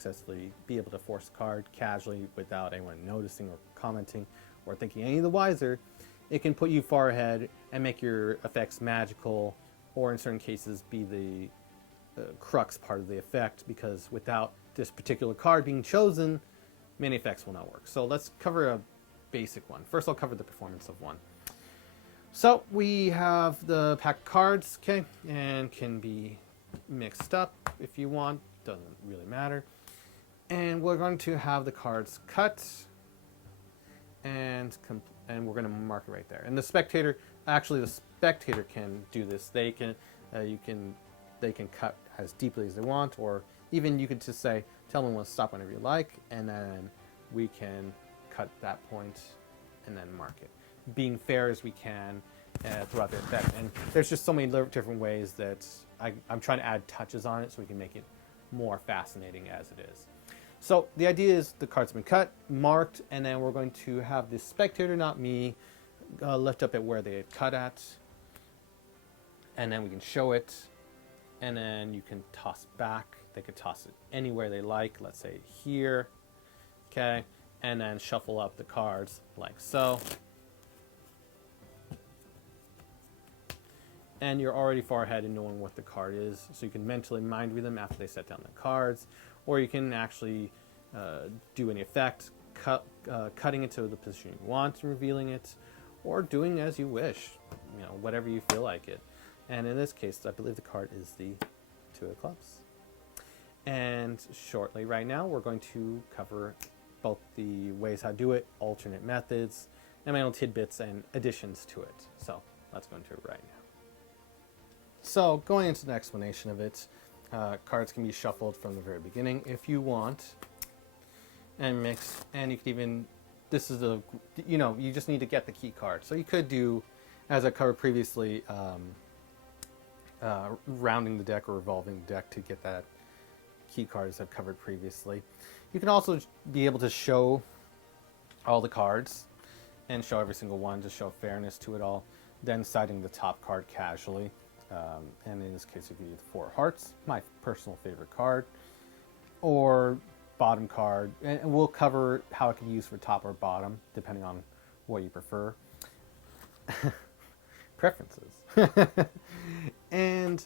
successfully be able to force a card casually without anyone noticing or commenting or thinking any the wiser, it can put you far ahead and make your effects magical, or in certain cases be the crux part of the effect, because without this particular card being chosen, many effects will not work. So let's cover a basic one. First, I'll cover the performance of one. So we have the pack of cards, okay, and can be mixed up if you want, doesn't really matter. And we're going to have the cards cut, and we're going to mark it right there. And the spectator can do this. They can cut as deeply as they want, or even you could just say, tell them to stop whenever you like, and then we can cut that point and then mark it, being fair as we can throughout the effect. And there's just so many different ways that I'm trying to add touches on it so we can make it more fascinating as it is. So the idea is the card's been cut, marked, and then we're going to have the spectator, not me, lift up at where they had cut at, and then we can show it, and then you can toss back. They could toss it anywhere they like, let's say here, okay, and then shuffle up the cards like so. And you're already far ahead in knowing what the card is, so you can mentally mind read them after they set down the cards, or you can actually do any effect, cutting it to the position you want and revealing it, or doing as you wish, whatever you feel like it. And in this case, I believe the card is the Two of Clubs. And shortly right now, we're going to cover both the ways how to do it, alternate methods, and my own tidbits and additions to it. So let's go into it right now. So going into the explanation of it, cards can be shuffled from the very beginning if you want, and mixed, and you could even, this is you just need to get the key card. So you could do, as I covered previously, rounding the deck or revolving the deck to get that key card, as I've covered previously. You can also be able to show all the cards and show every single one to show fairness to it all, then citing the top card casually. And in this case, you could use the Four of Hearts, my personal favorite card, or bottom card. And we'll cover how it can be used for top or bottom, depending on what you prefer. Preferences. And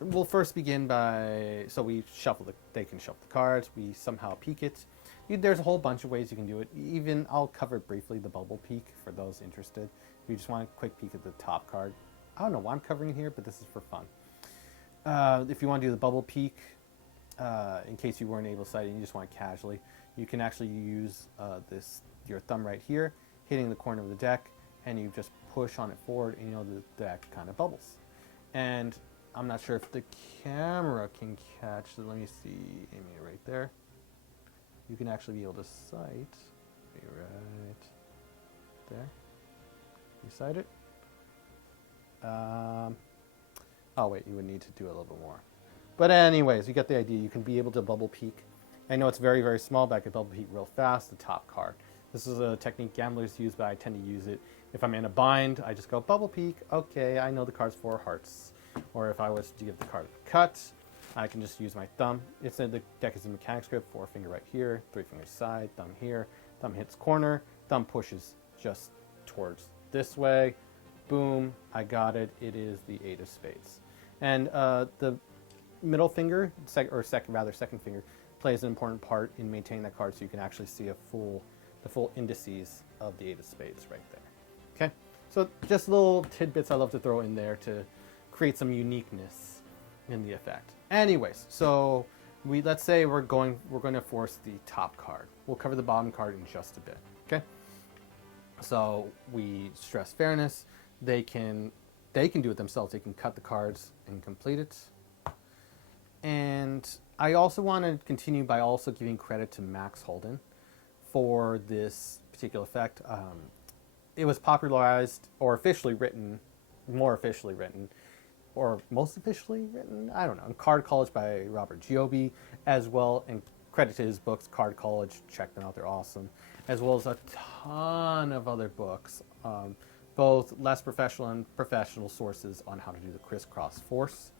we'll first begin by, so we shuffle they can shuffle the cards, we somehow peek it. There's a whole bunch of ways you can do it. Even, I'll cover briefly the bubble peek for those interested. If you just want a quick peek at the top card. I don't know why I'm covering it here, but this is for fun. If you want to do the bubble peek, in case you weren't able to sight it and you just want it casually, you can actually use your thumb right here, hitting the corner of the deck, and you just push on it forward, and the deck kind of bubbles. And I'm not sure if the camera can catch it. Let me see, aiming it right there. You can actually be able to sight right there. You sight it? Oh wait, you would need to do a little bit more. But anyways, you get the idea. You can be able to bubble peek. I know it's very, very small, but I could bubble peek real fast, the top card. This is a technique gamblers use, but I tend to use it. If I'm in a bind, I just go bubble peek. Okay, I know the card's Four of Hearts. Or if I was to give the card a cut, I can just use my thumb. The deck is a mechanics grip, 4-finger right here, 3-finger side, thumb here. Thumb hits corner, thumb pushes just towards this way. Boom, I got it. It is the Eight of Spades. And the middle finger, second finger, plays an important part in maintaining that card, so you can actually see the full indices of the Eight of Spades right there. Okay, so just little tidbits I love to throw in there to create some uniqueness in the effect. Anyways, so let's say we're going to force the top card. We'll cover the bottom card in just a bit. Okay, so we stress fairness. They can do it themselves. They can cut the cards and complete it. And I also want to continue by also giving credit to Max Holden for this particular effect. It was popularized or more officially written, or most officially written, I don't know, in Card College by Robert Giobbe, as well, and credit to his books, Card College, check them out, they're awesome, as well as a ton of other books, both less professional and professional sources on how to do the crisscross force.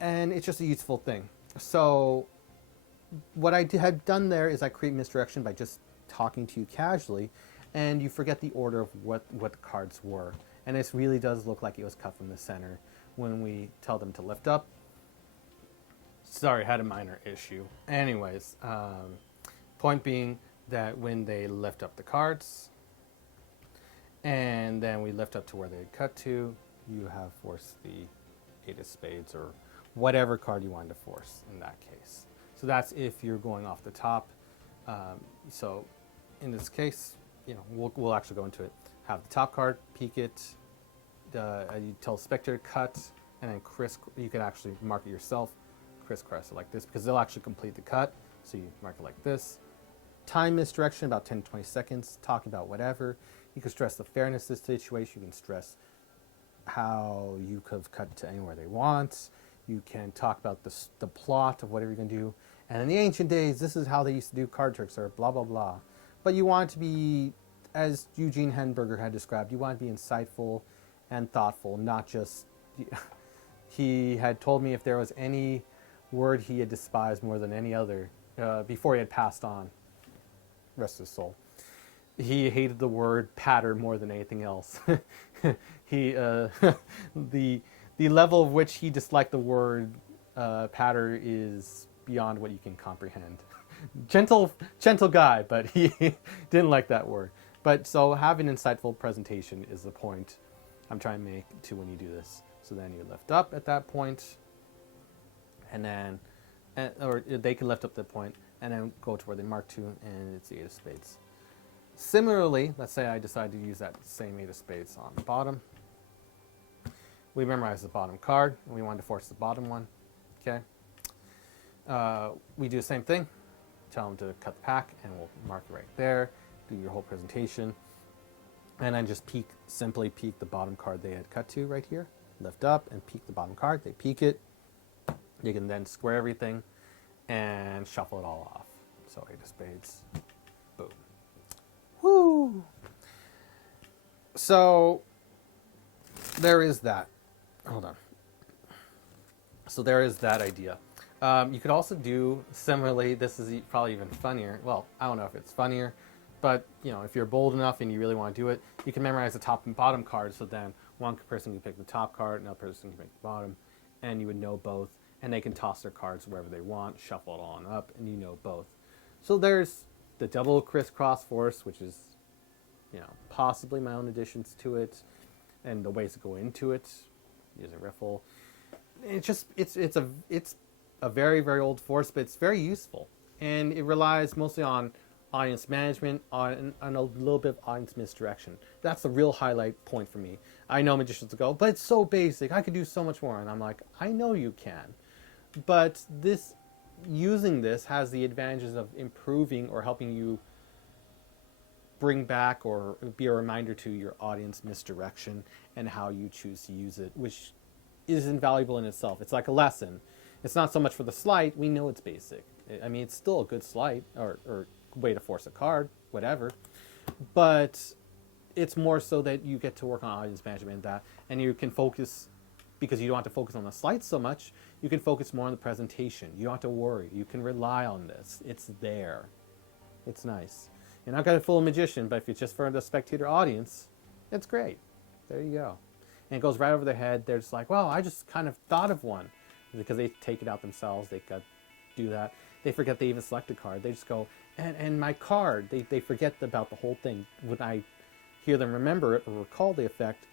And it's just a useful thing. So what I had done there is I create misdirection by just talking to you casually, and you forget the order of what the cards were. And this really does look like it was cut from the center when we tell them to lift up. Sorry, had a minor issue. Anyways, point being that when they lift up the cards, and then we lift up to where they cut to, you have forced the 8 of spades or whatever card you wanted to force in that case. So that's if you're going off the top. So in this case, we'll actually go into it. Have the top card, peek it, you tell spectator cut, and then Criss, you can actually mark it yourself, crisscross it like this, because they'll actually complete the cut. So you mark it like this. Time misdirection, about 10 to 20 seconds, talk about whatever. You can stress the fairness of the situation. You can stress how you could have cut to anywhere they want. You can talk about the plot of whatever you're going to do. And in the ancient days, this is how they used to do card tricks, or blah, blah, blah. But you want it to be, as Eugene Henberger had described, you want it to be insightful and thoughtful, not just... He had told me if there was any word he had despised more than any other, before he had passed on, rest his soul, he hated the word patter more than anything else. The level of which he disliked the word patter is beyond what you can comprehend. Gentle guy, but he didn't like that word. But so having insightful presentation is the point I'm trying to make to when you do this. So then you lift up at that point, and then, or they can lift up the point, and then go to where they mark to, and it's the 8 of spades. Similarly, let's say I decide to use that same 8 of spades on the bottom. We memorize the bottom card, and we want to force the bottom one. Okay. We do the same thing. Tell them to cut the pack, and we'll mark it right there. Do your whole presentation, and then just simply peek the bottom card they had cut to right here. Lift up and peek the bottom card. They peek it. You can then square everything and shuffle it all off. So 8 of spades. Boom. Woo! So there is that. Hold on. So there is that idea. You could also do similarly. This is probably even funnier. Well, I don't know if it's funnier, but if you're bold enough and you really want to do it, you can memorize the top and bottom cards. So then one person can pick the top card, another person can pick the bottom, and you would know both. And they can toss their cards wherever they want, shuffle it all on up, and you know both. So there's the double crisscross force, which is, possibly my own additions to it, and the ways to go into it using riffle. It's a very, very old force, but it's very useful, and it relies mostly on audience management, on a little bit of audience misdirection. That's the real highlight point for me. I know magicians go, but it's so basic. I could do so much more, and I'm like, I know you can. But using this has the advantages of improving or helping you bring back or be a reminder to your audience misdirection and how you choose to use it, which is invaluable in itself. It's like a lesson. It's not so much for the sleight. We know it's basic. I mean, it's still a good sleight or way to force a card, whatever. But it's more so that you get to work on audience management and you can focus. Because you don't have to focus on the sleight so much, you can focus more on the presentation. You don't have to worry. You can rely on this. It's there. It's nice. You're not going to fool a magician, but if it's just for the spectator audience, it's great. There you go. And it goes right over their head. They're just like, well, I just kind of thought of one. Because they take it out themselves. They do that. They forget they even select a card. They just go, and my card. They forget about the whole thing. When I hear them remember it or recall the effect,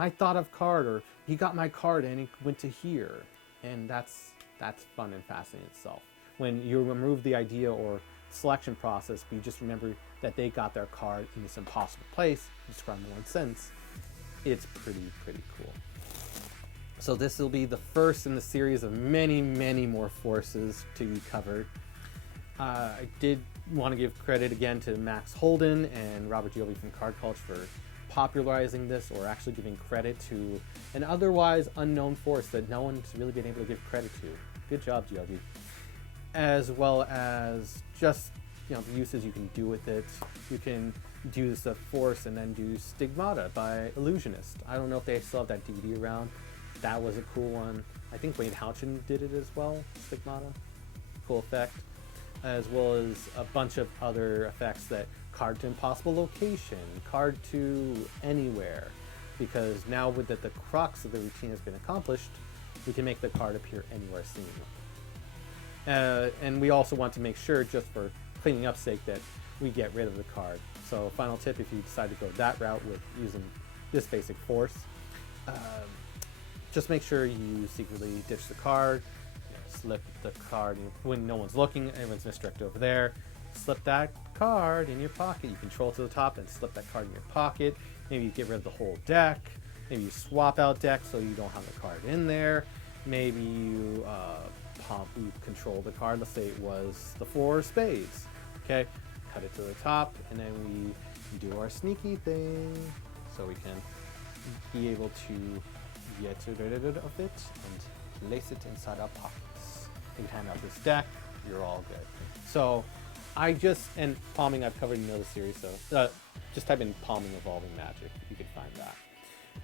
I thought of card, or he got my card and it went to here. And that's fun and fascinating itself. When you remove the idea or selection process, but you just remember that they got their card in this impossible place, described in one sentence, it's pretty cool. So this will be the first in the series of many, many more forces to be covered. I did want to give credit again to Max Holden and Robert Giobbi from Card Culture for popularizing this, or actually giving credit to an otherwise unknown force that no one's really been able to give credit to. Good job, Giobbi. As well as just the uses you can do with it. You can do the force and then do Stigmata by Illusionist. I don't know if they still have that DVD around. That was a cool one. I think Wayne Houchin did it as well, Stigmata. Cool effect. as well as a bunch of other effects that card to impossible location, card to anywhere, because now with that the crux of the routine has been accomplished, we can make the card appear anywhere seamlessly. And we also want to make sure, just for cleaning up sake, that we get rid of the card. So final tip, if you decide to go that route with using this basic force, just make sure you secretly ditch the card, slip the card when no one's looking, everyone's misdirected over there, slip that card in your pocket, you control it to the top and slip that card in your pocket. Maybe you get rid of the whole deck, maybe you swap out decks so you don't have the card in there, maybe you you control the card, let's say it was the 4 of spades, okay, cut it to the top, and then we do our sneaky thing, so we can be able to get rid of it and place it inside our pockets. You can hand out this deck, you're all good. So and palming I've covered in another series, so just type in palming evolving magic, you can find that.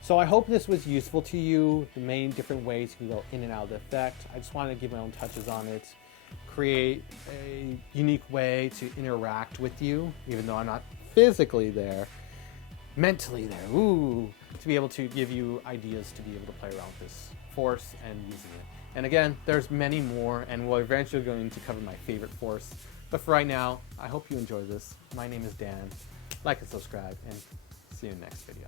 So I hope this was useful to you, the many different ways you can go in and out of the effect. I just wanted to give my own touches on it, create a unique way to interact with you, even though I'm not physically there, mentally there, to be able to give you ideas to be able to play around with this force and using it. And again, there's many more, and we're eventually going to cover my favorite force. But for right now, I hope you enjoy this. My name is Dan. Like and subscribe, and see you in the next video.